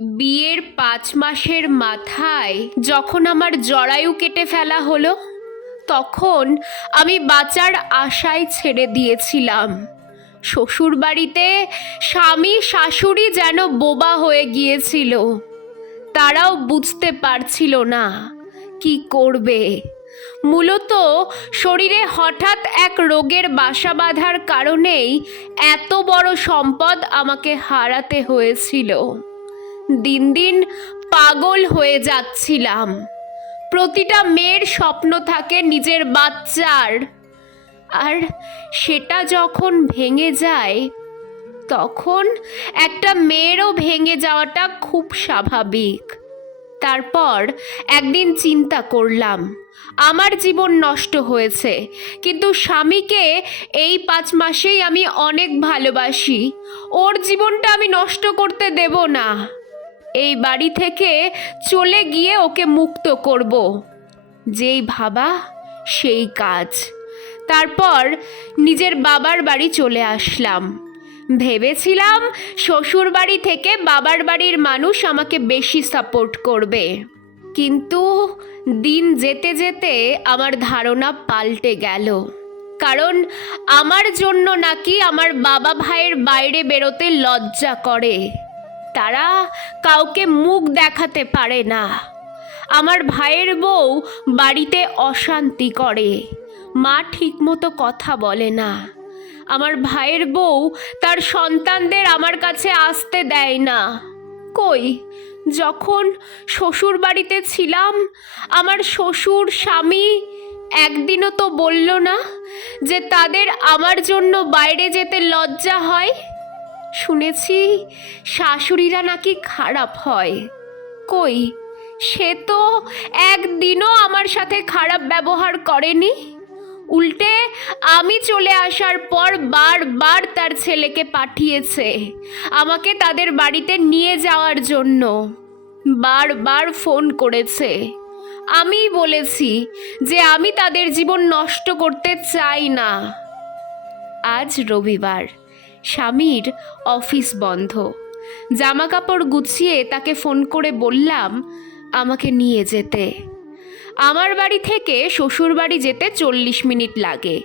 বিয়ের পাঁচ মাসের মাথায় যখন আমার জরায়ু কেটে ফেলা হলো, তখন আমি বাঁচার আশায় ছেড়ে দিয়েছিলাম। শ্বশুরবাড়িতে স্বামী শাশুড়ি যেন বোবা হয়ে গিয়েছিল, তারাও বুঝতে পারছিল না কি করবে। মূলত শরীরে হঠাৎ এক রোগের বাসা বাঁধার কারণেই এত বড় সম্পদ আমাকে হারাতে হয়েছিল। দিন দিন পাগল হয়ে যাচ্ছিলাম। প্রতিটা মেয়ের স্বপ্ন থাকে নিজের বাচ্চার। আর সেটা যখন ভেঙে যায়, তখন একটা মেয়েরও ভেঙে যাওয়াটা খুব স্বাভাবিক। তারপর একদিন চিন্তা করলাম, আমার জীবন নষ্ট হয়েছে, কিন্তু স্বামীকে এই পাঁচ মাসেই আমি অনেক ভালোবাসি। ওর জীবনটা আমি নষ্ট করতে দেব না। এই বাড়ি থেকে চলে গিয়ে ওকে মুক্ত করব। যেই ভাবা, সেই কাজ। তারপর নিজের বাবার বাড়ি চলে আসলাম। ভেবেছিলাম শ্বশুর বাড়ি থেকে বাবার বাড়ির মানুষ আমাকে বেশি সাপোর্ট করবে। কিন্তু দিন যেতে যেতে আমার ধারণা পাল্টে গেল। কারণ আমার জন্য নাকি আমার বাবা ভাইয়ের বাইরে বেরোতে লজ্জা করে। তারা কাউকে মুখ দেখাতে পারে না। আমার ভাইয়ের বউ বাড়িতে অশান্তি করে। মা ঠিকমতো কথা বলে না। আমার ভাইয়ের বউ তার সন্তানদের আমার কাছে আসতে দেয় না। কই? যখন শ্বশুর বাড়িতে ছিলাম, আমার শ্বশুর স্বামী একদিনও তো বলল না যে তাদের আমার জন্য বাইরে যেতে লজ্জা হয়। শুনেছি শাশুড়িরা নাকি খারাপ হয়। কই, সে তো একদিনও আমার সাথে খারাপ ব্যবহার করেনি। উল্টে আমি চলে আসার পর বারবার তার ছেলেকে পাঠিয়েছে, আমাকে তাদের বাড়িতে নিয়ে যাওয়ার জন্য। বারবার ফোন করেছে। আমি বলেছি যে আমি তাদের জীবন নষ্ট করতে চাই না। আজ রবিবার। স্বামীর অফিস বন্ধ। জামা কাপড় গুছিয়ে তাকে ফোন করে বললাম, আমাকে নিয়ে যেতে। আমার বাড়ি থেকে শ্বশুর বাড়ি যেতে চল্লিশ মিনিট লাগে।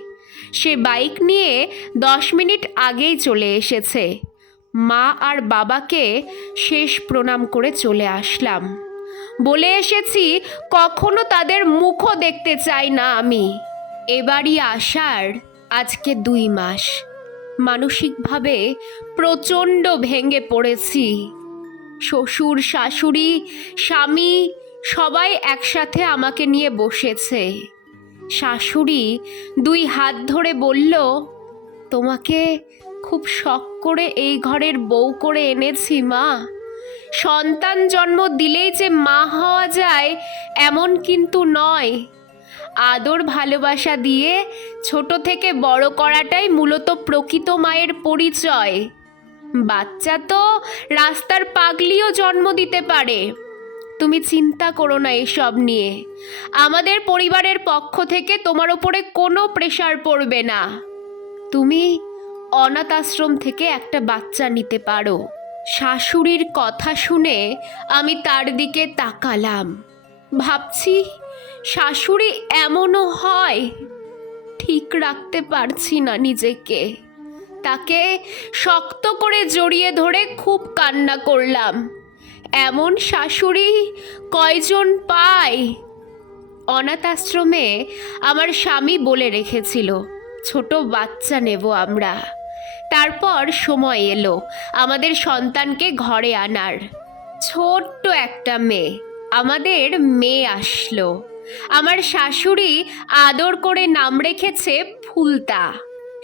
সে বাইক নিয়ে দশ মিনিট আগেই চলে এসেছে। মা আর বাবাকে শেষ প্রণাম করে চলে আসলাম। বলে এসেছি, কখনো তাদের মুখও দেখতে চাই না আমি। এবারই আসার আজকে দুই মাস। মানসিকভাবে প্রচণ্ড ভেঙে পড়েছি। শ্বশুর, শাশুড়ি, স্বামী সবাই একসাথে আমাকে নিয়ে বসেছে। শাশুড়ি দুই হাত ধরে বলল, তোমাকে খুব শখ করে এই ঘরের বউ করে এনেছি, মা। সন্তান জন্ম দিলেই যে মা হওয়া যায়, এমন কিন্তু নয়। আদর, ভালোবাসা দিয়ে ছোট থেকে বড় করাটাই মূলত প্রকৃত মায়ের পরিচয়। বাচ্চা তো রাস্তার পাগলিও জন্ম দিতে পারে। তুমি চিন্তা করো না এসব নিয়ে। আমাদের পরিবারের পক্ষ থেকে তোমার ওপরে কোনো প্রেশার পড়বে না। তুমি অনাথ আশ্রম থেকে একটা বাচ্চা নিতে পারো। শাশুড়ির কথা শুনে আমি তার দিকে তাকালাম। ভাবছি শাশুড়ি এমনও হয়। ঠিক রাখতে পারছি না নিজেকে। তাকে শক্ত করে জড়িয়ে ধরে খুব কান্না করলাম। এমন শাশুড়ি কয়জন পায়? অনাথ আশ্রমে আমার স্বামী বলে রেখেছিল, ছোট বাচ্চা নেব আমরা। তারপর সময় এলো আমাদের সন্তানকে ঘরে আনার। ছোট্ট একটা মেয়ে, আমাদের মেয়ে আসলো। আমার শাশুড়ি আদর করে নাম রেখেছে ফুলতা।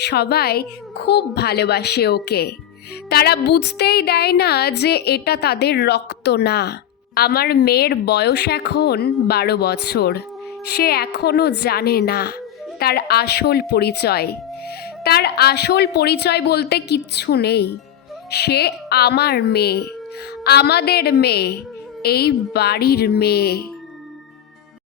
সবাই খুব ভালোবাসে ওকে। তারা বুঝতেই দেয় না যে এটা তাদের রক্ত না। আমার মেয়ের বয়স এখন বারো বছর। সে এখনও জানে না তার আসল পরিচয়। তার আসল পরিচয় বলতে কিচ্ছু নেই। সে আমার মেয়ে, আমাদের মেয়ে, এই বাড়ির মেয়ে।